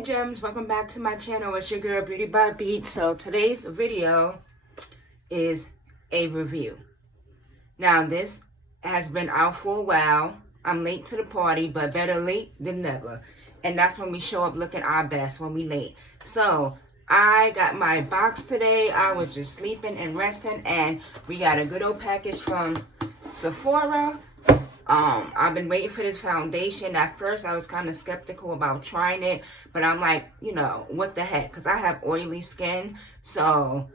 Hey gems, welcome back to my channel. It's your girl Beauty by Beat. So today's video is a review. Now this has been out for a while. I'm late to the party, but better late than never. And that's when we show up looking our best, when we late. So I got my box today. I was just sleeping and resting, and we got a good old package from Sephora. I've been waiting for this foundation. At first, I was kind of skeptical about trying it, but I'm like, you know, what the heck? Because I have oily skin, so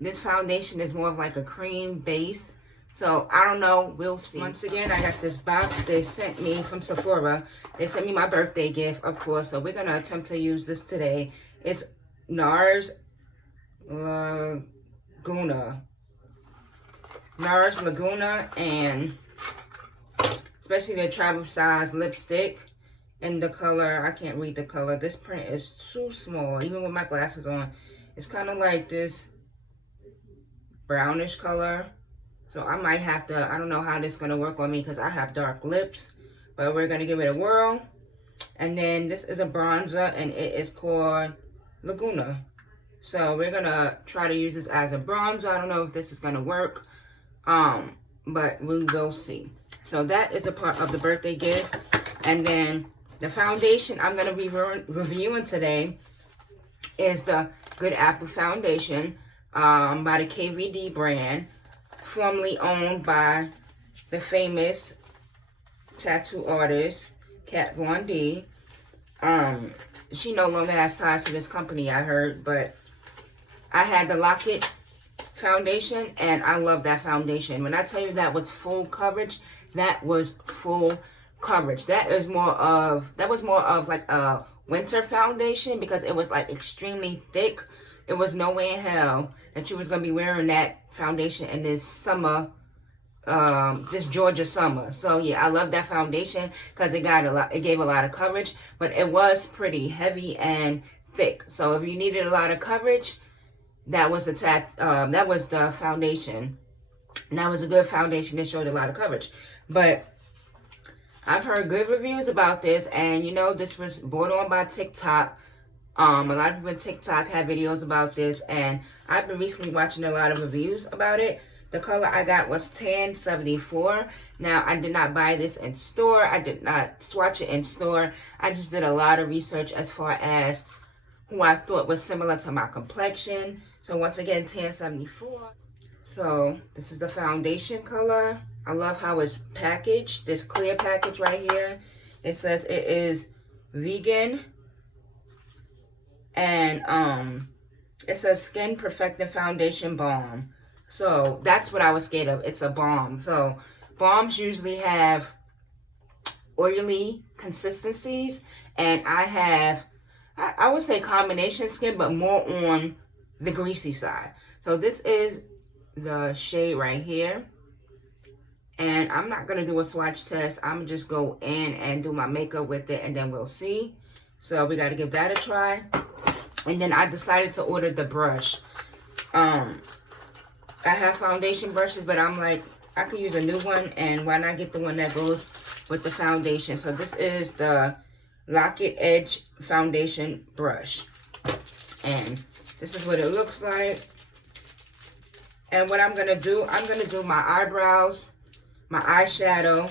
this foundation is more of like a cream base. So I don't know. We'll see. Once again, I got this box they sent me from Sephora. They sent me my birthday gift, of course. So we're gonna attempt to use this today. It's NARS Laguna, and especially the travel size lipstick in the color. I can't read the color. This print is too small, even with my glasses on. It's kind of like this brownish color. So I might have to, I don't know how this is going to work on me because I have dark lips. But we're going to give it a whirl. And then this is a bronzer, and it is called Laguna. So we're going to try to use this as a bronzer. I don't know if this is going to work. But we will see. So that is a part of the birthday gift. And then the foundation I'm going to be reviewing today is the Good Apple Foundation by the KVD brand, formerly owned by the famous tattoo artist Kat Von D. She no longer has ties to this company, I heard, but I had the Lock-It foundation, and I love that foundation. When I tell you that was full coverage, that was full coverage. That was more of like a winter foundation because it was like extremely thick. It was no way in hell that you was gonna be wearing that foundation in this summer, this Georgia summer. So yeah, I love that foundation because it gave a lot of coverage, but it was pretty heavy and thick. So if you needed a lot of coverage, that was the foundation. And that was a good foundation. It showed a lot of coverage. But I've heard good reviews about this, and you know, this was brought on by TikTok. A lot of people on TikTok have videos about this, and I've been recently watching a lot of reviews about it. The color I got was Tan 74. Now, I did not buy this in store. I did not swatch it in store. I just did a lot of research as far as who I thought was similar to my complexion. So once again, Tan 74. So this is the foundation color. I love how it's packaged. This clear package right here. It says it is vegan. And it says Skin Perfecting Foundation Balm. So that's what I was scared of. It's a balm. So balms usually have oily consistencies. And I have, I would say combination skin, but more on the greasy side. So this is the shade right here. And I'm not going to do a swatch test. I'm going to just go in and do my makeup with it, and then we'll see. So we got to give that a try. And then I decided to order the brush. I have foundation brushes, but I'm like, I could use a new one. And why not get the one that goes with the foundation? So this is the Lock-It Edge Foundation Brush. And this is what it looks like. And what I'm going to do, I'm going to do my eyebrows, my eyeshadow,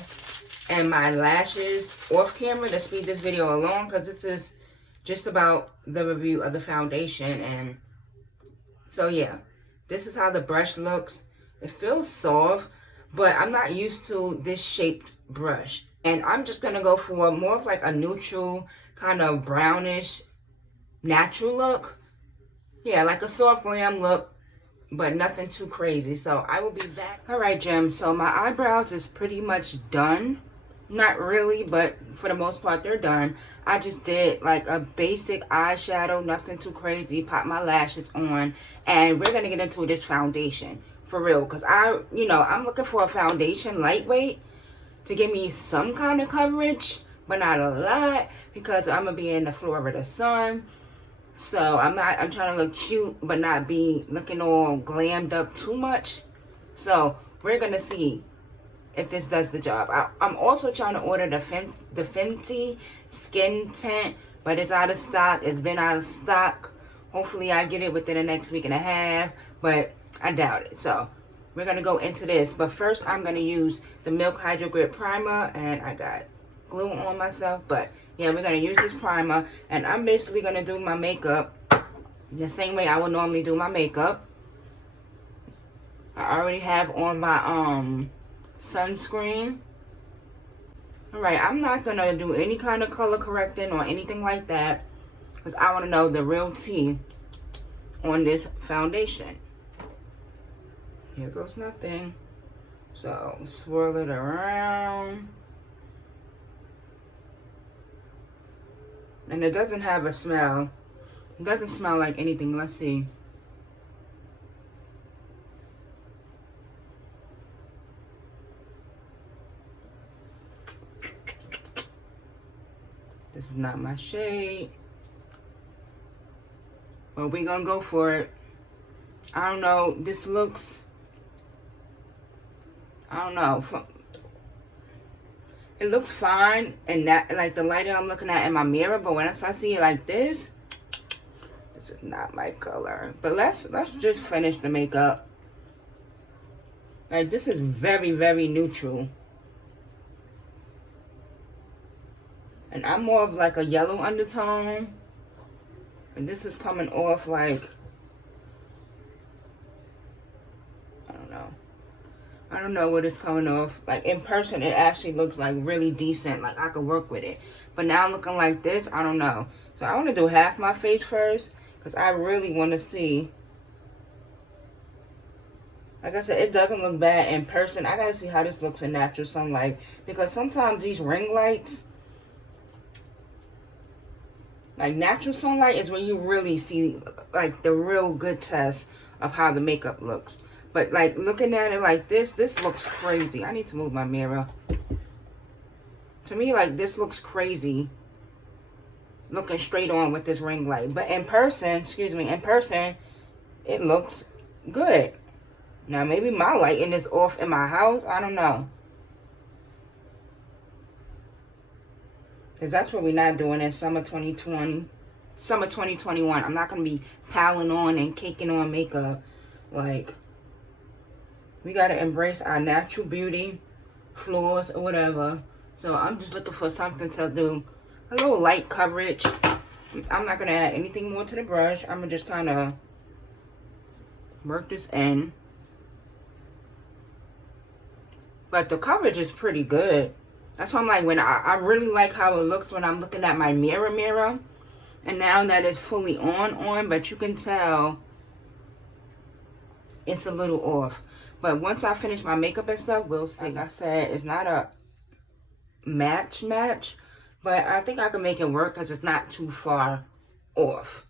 and my lashes off camera to speed this video along, because this is just about the review of the foundation. And so yeah, this is how the brush looks. It feels soft, but I'm not used to this shaped brush. And I'm just going to go for more of like a neutral, kind of brownish, natural look. Yeah, like a soft glam look, but nothing too crazy. So I will be back. All right, gems. So my eyebrows is pretty much done. Not really, but for the most part, they're done. I just did like a basic eyeshadow, nothing too crazy. Pop my lashes on, and we're gonna get into this foundation for real. Cause I'm looking for a foundation lightweight to give me some kind of coverage, but not a lot, because I'm gonna be in the Florida sun. So I'm trying to look cute, but not be looking all glammed up too much. So we're gonna see if this does the job. I'm also trying to order the Fenty Skin Tint, but it's out of stock. It's been out of stock. Hopefully I get it within the next week and a half, but I doubt it. So we're going to go into this. But first I'm going to use the Milk Hydro Grip Primer, and I got glue on myself. But yeah, we're going to use this primer, and I'm basically going to do my makeup the same way I would normally do my makeup. I already have on my sunscreen. Alright, I'm not going to do any kind of color correcting or anything like that, because I want to know the real tea on this foundation. Here goes nothing. So, swirl it around. And it doesn't have a smell. It doesn't smell like anything. Let's see. This is not my shade. But we're gonna go for it. I don't know. This looks, I don't know. It looks fine, and that, like the lighting I'm looking at in my mirror. But when I see it like this is not my color. But let's just finish the makeup. Like, this is very, very neutral. And I'm more of like a yellow undertone. And this is coming off like, I don't know what it's coming off. Like, in person, it actually looks like really decent. Like, I could work with it. But now looking like this, I don't know. So I want to do half my face first, because I really want to see. Like I said, it doesn't look bad in person. I got to see how this looks in natural sunlight. Because sometimes these ring lights, like natural sunlight is when you really see like the real good test of how the makeup looks. But like looking at it like this looks crazy. I need to move my mirror. To me, like, this looks crazy looking straight on with this ring light. But in person, in person, it looks good. Now, maybe my lighting is off in my house. I don't know. Because that's what we're not doing in summer 2020. Summer 2021. I'm not going to be piling on and caking on makeup. Like, we got to embrace our natural beauty, flaws, or whatever. So I'm just looking for something to do a little light coverage. I'm not going to add anything more to the brush. I'm going to just kind of work this in. But the coverage is pretty good. That's why I'm like, when I really like how it looks when I'm looking at my mirror. And now that it's fully on, but you can tell it's a little off. But once I finish my makeup and stuff, we'll see. Like I said, it's not a match, but I think I can make it work because it's not too far off.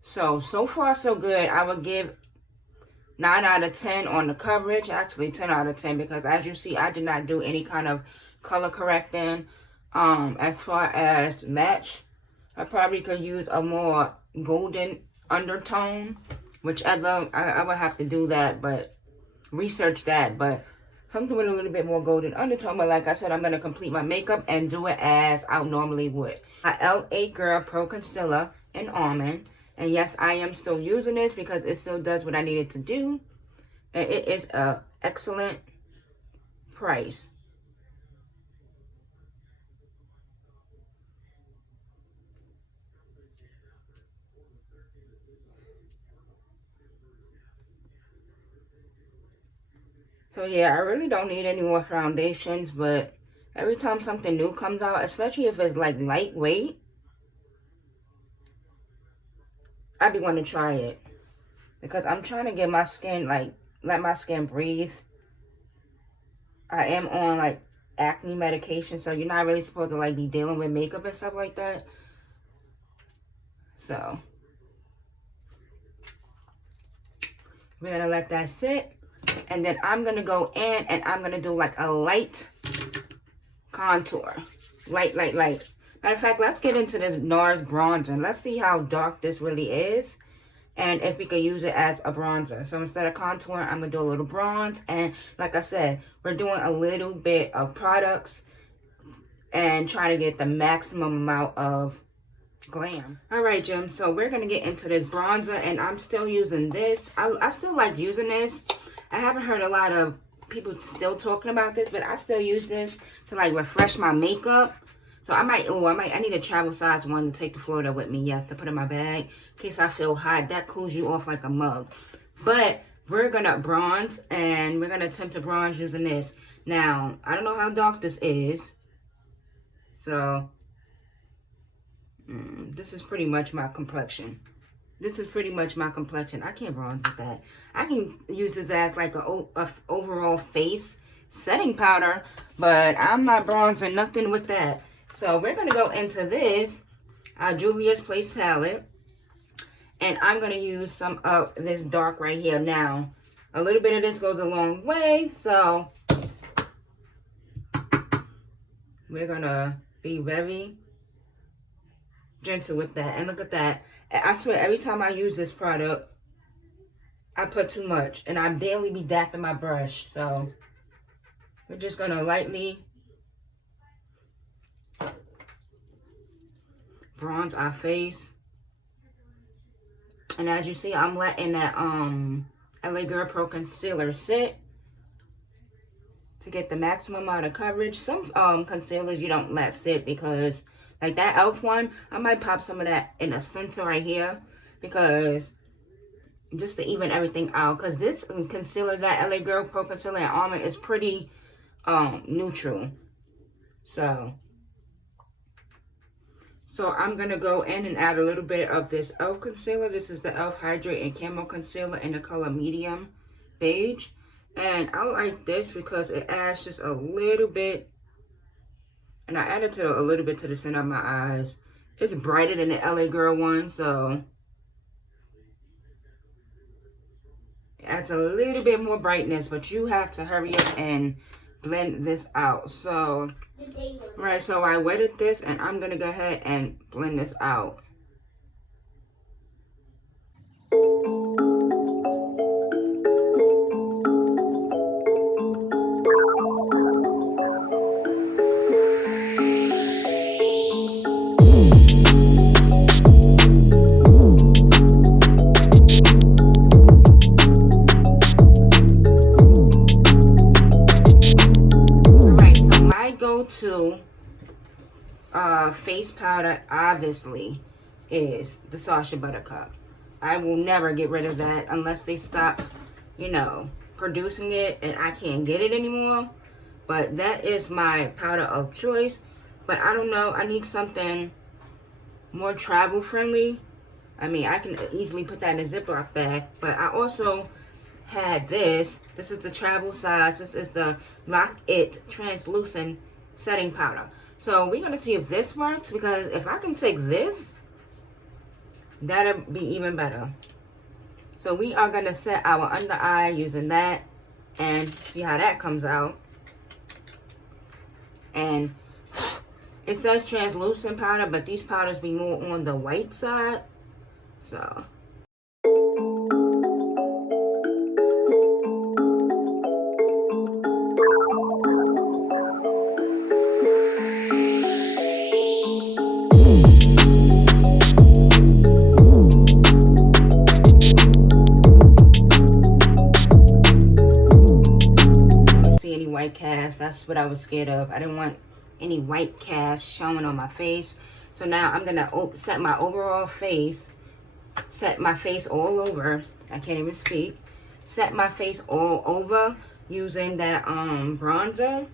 So far so good. I would give 9 out of 10 on the coverage. Actually 10 out of 10, because as you see, I did not do any kind of color correcting. As far as match, I probably could use a more golden undertone, whichever. I would have to do that, but research that. But something with a little bit more golden undertone. But like I said, I'm going to complete my makeup and do it as I normally would. My LA Girl Pro Concealer in Almond. And yes, I am still using this because it still does what I need it to do. And it is a excellent price. So yeah, I really don't need any more foundations, but every time something new comes out, especially if it's like lightweight, I be wanting to try it. Because I'm trying to get my skin, like, let my skin breathe. I am on like acne medication, so you're not really supposed to like be dealing with makeup and stuff like that. So we're gonna let that sit. And then I'm going to go in and I'm going to do like a light contour. Light. Matter of fact, let's get into this NARS bronzer. Let's see how dark this really is. And if we could use it as a bronzer. So instead of contour, I'm going to do a little bronze. And like I said, we're doing a little bit of products and trying to get the maximum amount of glam. All right, Jim, so we're gonna get into this bronzer, and I'm still using this. I still like using this. I haven't heard a lot of people still talking about this, but I still use this to like refresh my makeup. So I need a travel size one to take to Florida with me, yes, to put in my bag in case I feel hot. That cools you off like a mug. But we're gonna bronze, and we're gonna attempt to bronze using this. Now, I don't know how dark this is, so this is pretty much my complexion. This is pretty much my complexion. I can't bronze with that. I can use this as like a overall face setting powder, but I'm not bronzing nothing with that. So we're going to go into this, Juvia's Place palette, and I'm going to use some of this dark right here. Now, a little bit of this goes a long way, so we're going to be very gentle with that. And look at that. I swear, every time I use this product, I put too much, and I barely be dapping my brush. So we're just gonna lightly bronze our face. And as you see, I'm letting that LA Girl Pro concealer sit to get the maximum amount of coverage. Some concealers you don't let sit because, like that e.l.f. one, I might pop some of that in the center right here because just to even everything out. Because this concealer, that LA Girl Pro Concealer and Almond, is pretty neutral. So I'm going to go in and add a little bit of this e.l.f. concealer. This is the e.l.f. Hydrate and Camo Concealer in the color Medium Beige. And I like this because it adds just a little bit. And I added a little bit to the center of my eyes. It's brighter than the LA Girl one, so it adds a little bit more brightness, but you have to hurry up and blend this out. So, right, so I wetted this, and I'm going to go ahead and blend this out. To face powder obviously is the Sacha Buttercup. I will never get rid of that unless they stop, producing it and I can't get it anymore. But that is my powder of choice. But I don't know, I need something more travel friendly. I mean, I can easily put that in a Ziploc bag, but I also had this. This is the travel size. This is the Lock It Translucent Setting Powder. So we're going to see if this works, because if I can take this, that'll be even better. So we are going to set our under eye using that and see how that comes out. And it says translucent powder, but these powders be more on the white side. So white cast. That's what I was scared of. I didn't want any white cast showing on my face. So now I'm gonna set my overall face, set my face all over. I can't even speak. Set my face all over using that bronzer.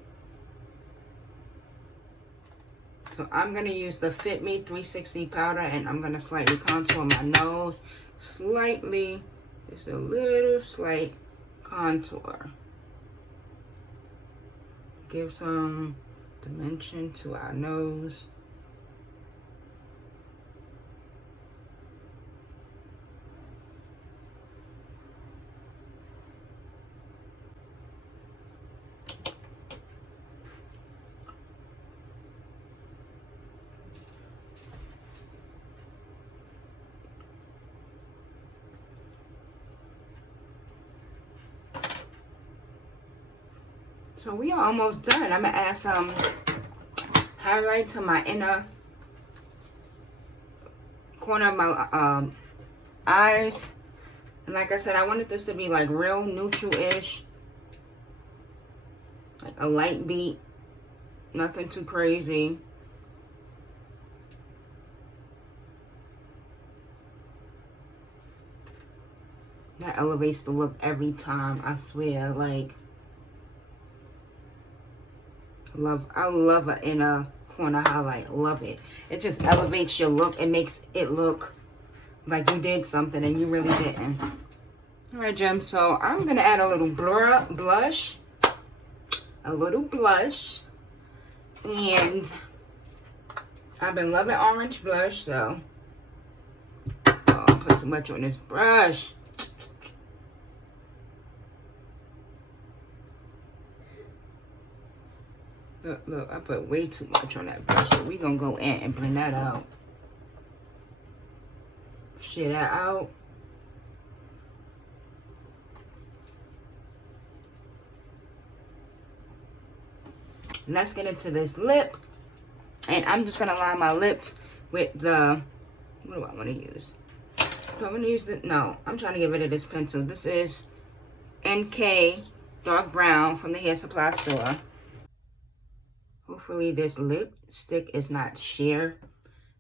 So I'm gonna use the Fit Me 360 powder, and I'm gonna slightly contour my nose, slightly, just a little slight contour. Give some dimension to our nose. So we are almost done. I'm gonna add some highlight to my inner corner of my eyes. And like I said, I wanted this to be like real neutral-ish. Like a light beat. Nothing too crazy. That elevates the look every time, I swear. Like, I love an inner corner highlight. Love it. It just elevates your look. It makes it look like you did something and you really didn't. All right, Gem. So I'm gonna add a little blush, and I've been loving orange blush, so put too much on this brush. Look, I put way too much on that brush, so we're gonna go in and blend that out. Share that out. Let's get into this lip. And I'm just gonna line my lips with the, what do I wanna use? Do I wanna use the, no, I'm trying to get rid of this pencil. This is NK Dark Brown from the Hair Supply Store. Hopefully this lipstick is not sheer,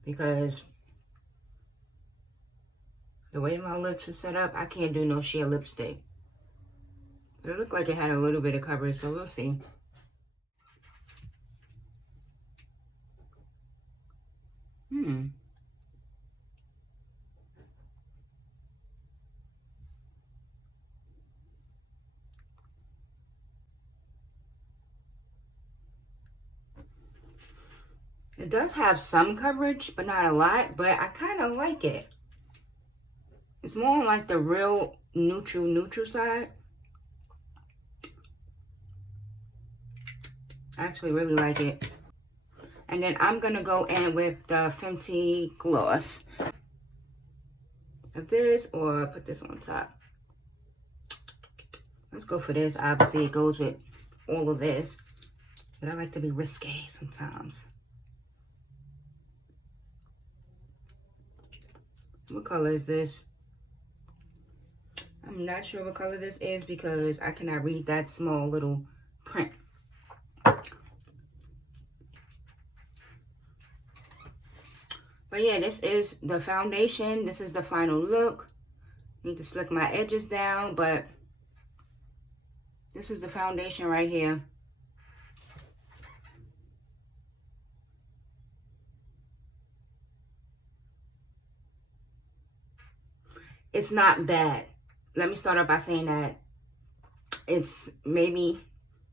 because the way my lips are set up, I can't do no sheer lipstick. But it looked like it had a little bit of coverage, so we'll see. It does have some coverage, but not a lot, but I kind of like it. It's more like the real neutral side. I actually really like it. And then I'm going to go in with the Fenty gloss. Of this, or put this on top. Let's go for this. Obviously, it goes with all of this. But I like to be risque sometimes. What color is this? I'm not sure what color this is because I cannot read that small little print. But yeah, this is the foundation. This is the final look. Need to slick my edges down, but this is the foundation right here. It's not bad. Let me start off by saying that it's maybe,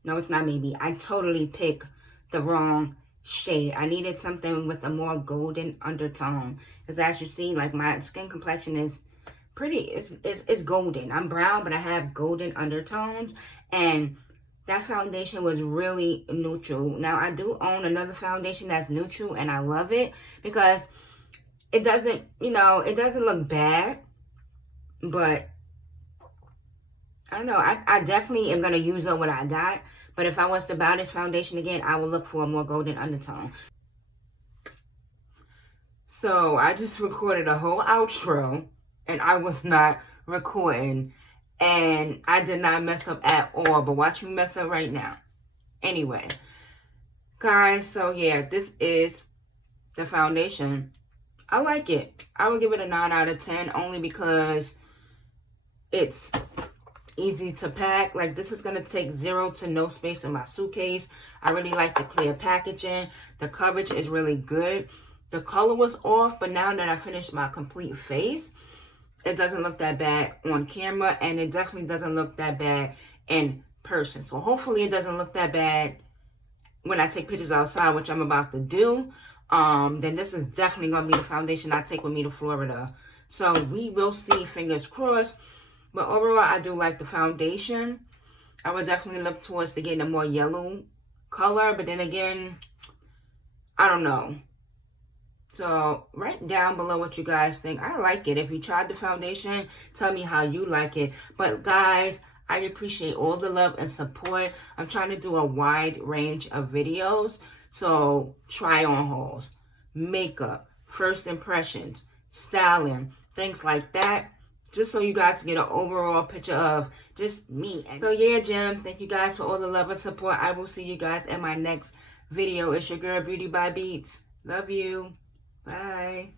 no, it's not maybe. I totally picked the wrong shade. I needed something with a more golden undertone. Because as you see, like my skin complexion is pretty, it's golden. I'm brown, but I have golden undertones. And that foundation was really neutral. Now, I do own another foundation that's neutral, and I love it because it doesn't, you know, it doesn't look bad. But I don't know. I definitely am going to use up what I got. But if I was to buy this foundation again, I would look for a more golden undertone. So I just recorded a whole outro and I was not recording. And I did not mess up at all. But watch me mess up right now. Anyway. Guys, so yeah, this is the foundation. I like it. I would give it a 9 out of 10 only because it's easy to pack. Like, this is going to take 0 to no space in my suitcase. I really like the clear packaging. The coverage is really good. The color was off, but now that I finished my complete face, it doesn't look that bad on camera, and it definitely doesn't look that bad in person. So hopefully it doesn't look that bad when I take pictures outside, which I'm about to do. Then this is definitely going to be the foundation I take with me to Florida. So we will see, fingers crossed. But overall, I do like the foundation. I would definitely look towards to getting a more yellow color. But then again, I don't know. So write down below what you guys think. I like it. If you tried the foundation, tell me how you like it. But guys, I appreciate all the love and support. I'm trying to do a wide range of videos. So try on hauls, makeup, first impressions, styling, things like that. Just so you guys get an overall picture of just me. So yeah, Gem, thank you guys for all the love and support. I will see you guys in my next video. It's your girl, Beauty by Beats. Love you. Bye.